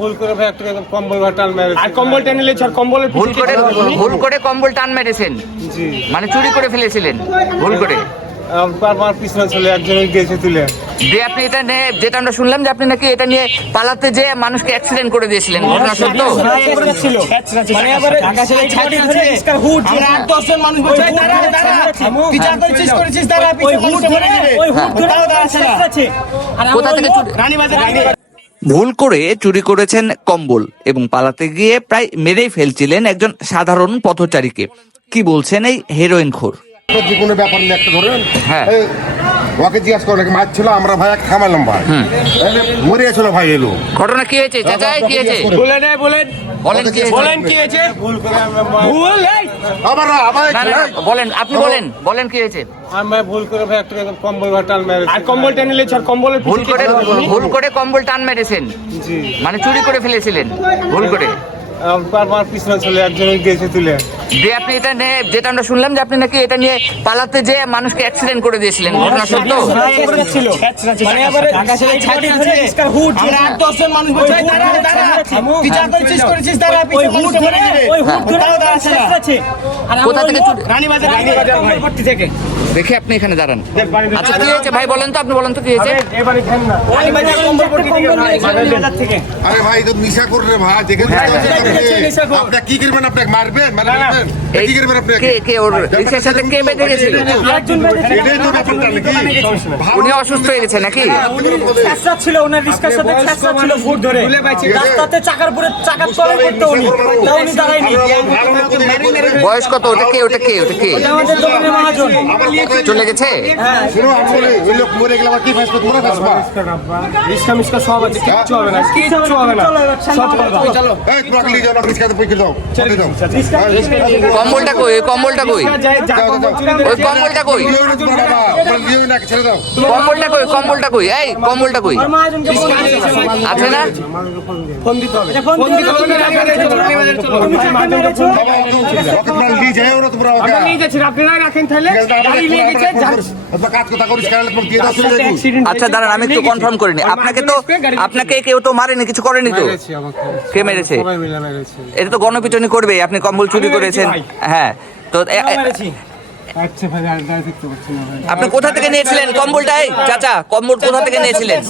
ভুল করে ভাই একটা কম্বল বা টান মেরেছে আর কম্বল টেনে নিয়েছে আর কম্বলের ভুল করে কম্বল টান মেরেছেন, জি মানে চুরি করে ফেলেছিলেন ভুল করে। আমার পিছনে ছিল একজন গেছে তুলে যে আপনি এটা নিয়ে, যেটা আমরা শুনলাম যে আপনি নাকি এটা নিয়ে পালাতে যে মানুষকে অ্যাক্সিডেন্ট করে দিয়েছিলেন, ঘটনা সত্য? ছিল মানে এবারে আমরা 8-10 জন মানুষ বসে দাঁড়া বিচার করেছিস দাঁড়া ওই হুট ধরে ওই হুট ধরে দাঁড়াচ্ছে। আর কোথা থেকে রানীবাজার ভুল করে চুরি করেছেন কম্বল এবং পালাতে গিয়ে প্রায় মেরেই ফেলছিলেন একজন সাধারণ পথচারীকে। কি বলছেন এই হেরোইন খোর? যে কোনো ব্যাপার নিয়ে একটা ধরেন, হ্যাঁ ওকে জিজ্ঞাসা করে মাছ ছিল, আমরা ভাই এক থামালাম ভাই মরিয়েছিল ভাই এলো। ঘটনা কি হয়েছে চাচা, কি হয়েছে বলেন কি হয়েছে? ভুল করে আবার না, না, বলেন, আপনি বলেন কি হয়েছে? আমি ভুল করে ভাই একটা কম্বল বা টান মেরেছে আর কম্বল টেনে নিয়েছে আর কম্বলের ভুল করে কম্বল টান মেরেছেন, জি মানে চুরি করে ফেলেছিলেন ভুল করে। আমার পিছনে ছিল একজন গেছে তুলে যে আপনি এটা নিয়ে, যেটা আমরা শুনলাম যে আপনি নাকি এটা নিয়ে পালাতে যে মানুষকে অ্যাক্সিডেন্ট করে দিয়েছিলেন, ঘটনা সত্য? ছিল মানে এবারে হুট আমরা 8-10 জন মানুষ বসে দাঁড়া বিচার করেছিস দাঁড়া ওই হুট ধরে ওই হুট ধরে দাঁড়াচ্ছে। আর কোথা থেকে রানীবাজার পট্টি থেকে দেখে আপনি এখানে দাঁড়ান। আচ্ছা কি হয়েছে ভাই বলেন তো, আপনি বলেন তো কি হয়েছে? রানীবাজার কম্বলপট্টি থেকে আরে ভাই তো নিশা করে রে ভাই, দেখেন আপনি কি করবেন, আপনাকে মারবেন কি করবেন আপনি? কে ওর রিক্সার সাথে কে বেঁধে গেছিল? এটাই তো ব্যাপারটা নাকি? উনি অসুস্থ হয়ে গেছে নাকি? ছেঁচড়া ছিল ওনার রিস্কার সাথে ছেঁচড়া ছিল ভোট ধরে রাস্তাতে চাকার তলায় পড়তো উনি, তাও উনি দাঁড়ায়নি। বয়স কত? ওটা কে আমাদের দোকানের মহাজন চলে গেছে? শুনো আপনি ওই লোক মরে গেলে আবার কি ফাঁসবে, তোমরা ফাঁসবা? রিস্কা মিস্কা সব আছে, কিচ্ছু হবে না সব করবা। এই তোমাকে নিয়ে যাও না, রিস্কাতে পয়সা দাও, ছেড়ে দাও। কম্বলটা কই? ওই কম্বলটা কই? ওই কম্বলটা কই? ছেড়ে দাও। কম্বলটা কই? এই কম্বলটা কই? আছে না? ফোন দিতে হবে নিয়ে যাও না তোমরা, আমরা নিয়ে যাচ্ছি, আপনারা রাখেন তাহলে গাড়ি নিয়ে গেছে কাজ কথা করিস কেন দিয়ে দাও, চলে যাও। আচ্ছা দাঁড়ান, আমি একটু কনফার্ম করিনি। আপনাকে কেউ তো মারেনি, কিছু করেনি তো? কে মেরেছে? সবাই মিলে মেরেছে এটা তো গণপিটুনি করবে। আপনি কম্বল চুরি করেছেন, হ্যাঁ তো আচ্ছা ভাই আর গায়ে দেখতে পাচ্ছি না ভাই আপনি কোথা থেকে নিয়েছিলেন কম্বলটা? এই চাচা, কম্বল কোথা থেকে নিয়েছিলেন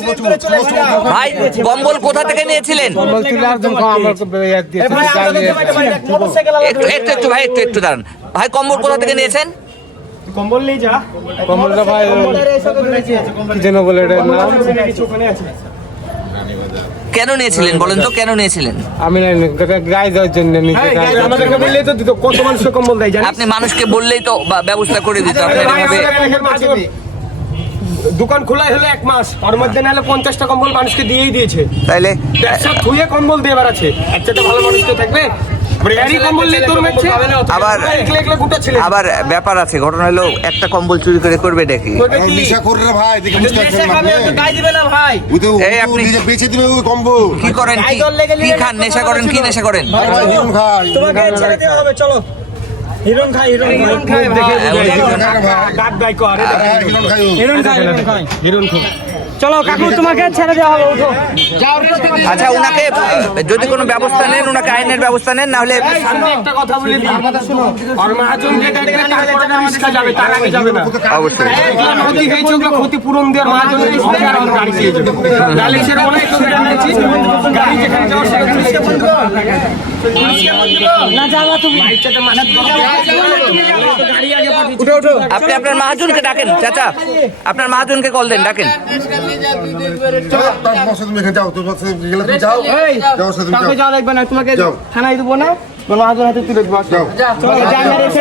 ভাই? কম্বল কোথা থেকে নিয়েছিলেন? কম্বল তুলে আর যখন আমাকে ইয়াদ দিয়েছে একটু ভাই, একটু দাঁড়ান ভাই। কম্বল কোথা থেকে নিয়েছেন? কম্বল নিয়ে যা কম্বলটা ভাই কি যেন বলে এটা নাম কিছু ওখানে আছে। কেন নিয়েছিলেন বলেন তো, কেন নিয়েছিলেন? আমি গায়ে দেওয়ার জন্য নিচে আমাদেরকে বললেই তো দিত, কত মানুষকে কম্বল দেয় জানেন? আপনি মানুষকে বললেই তো ব্যবস্থা করে দিত। আপনার এভাবে দোকান খোলাই হলো 1 মাস, তার মধ্যে নাহলে 50টা কম্বল মানুষকে দিয়েই দিয়েছে। তাইলে ব্যবসা থুয়ে কম্বল দিয়ে বেড়াচ্ছে, একসাথে ভালো মানুষকে থাকবে কম্বল নিয়ে তোর মেচ্ছে। আবার ব্যাপার আছে, ঘটনা হলো একটা কম্বল চুরি করবে নাকি? নেশা করে রে ভাই, দেখে বুঝতে পারছেন না আপনি? দিবে না ভাই, ওই তো এই আপনি নিজে বেচে দিবে ওই কম্বল। কি করেন? কি খান? নেশা করেন? কি নেশা করেন? হিরণ খাই, তোমাকে ছেড়ে দেওয়া হবে, চলো। হিরণ খাই দেখে গাদ গাই কো, আরে হিরণ খাই চলো কাকু, তোমাকে ছেড়ে দেওয়া হবে, উঠো যাও। আচ্ছা উনাকে যদি কোনো ব্যবস্থা নেন, উনাকে আইনের ব্যবস্থা নেন, না হলে একটা কথা বলি, শুনো, আর মহাজন যেটা দেখলে টাকা রিস্কা যাবে, তার আগে যাবে না। অবশ্যই ক্ষতি হয়েছে, ওগুলো ক্ষতিপূরণ দেওয়ার মহাজন গাড়ি পেয়ে যাবে। গাড়ি সেরকম অনেক গাড়ি যেখানে যাওয়ার সেখানে না যাওয়া, তুমি উঠো উঠো। আপনি আপনার মহাজনকে ডাকেন চাচা, আপনার মহাজনকে কল দেন, ডাকেন। তুমি এখানে যাও, তোর সাথে গেলে তুমি যাও, যাও সাথে তুমি কাউকে যাও। যাওয়া লাগবে না, তোমাকে থানায় দেবো না, মহাজন হাতে তুলে দেবো। যাও। চলো, যা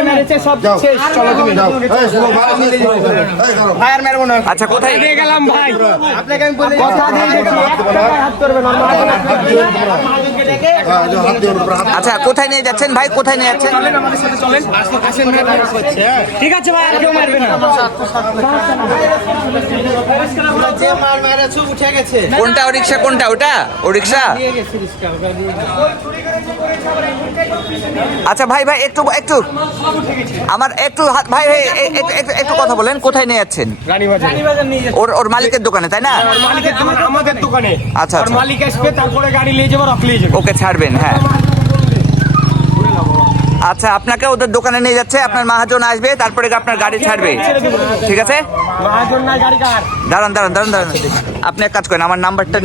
মেরেছে সব যাও। শেষ, চলো তুমি যাও। এই শোনো ভাই, এই ধরো। ভাই আর মেরবো না। আচ্ছা কোথায় দিয়ে গেলাম ভাই, আপনাকে আমি বলি কথা দিয়ে গেছি, 1 টাকা হাত করবে না, মহাজনকে হাত দিয়ে ওর উপর হাত আচ্ছা কোথায় নিয়ে যাচ্ছেন ভাই, কোথায় নিয়ে যাচ্ছেন? চলেন আমাদের সাথে চলেন। ঠিক আছে ভাই, আর কেউ মারবে না। কোনটা ও রিক্সা, কোনটা ওটা ও রিক্সা? আচ্ছা ভাই ভাই একটু একটু আমার একটু ভাই ভাই একটু কথা বলেন, কোথায় নিয়ে যাচ্ছেন? রানীবাজার নিয়ে যাচ্ছে। ওর মালিকের দোকানে তাই না? মালিকের দোকান আমাদের দোকানে। আচ্ছা, আর আচ্ছা। মালিক আসবে, তারপরে গাড়ি নিয়ে যাবো, রক নিয়ে যাবো। ওকে ছাড়বেন, হ্যাঁ। আচ্ছা আপনাকে ওদের দোকানে নিয়ে যাচ্ছে, আপনার মহাজন আসবে, তারপরে আপনার গাড়ি ছাড়বে, ঠিক আছে? মহাজন নাই, গাড়ি কার? দাঁড়ান দাঁড়ান দাঁড়ান দাঁড়ান, আপনি এক কাজ করেন, আমার নাম্বারটা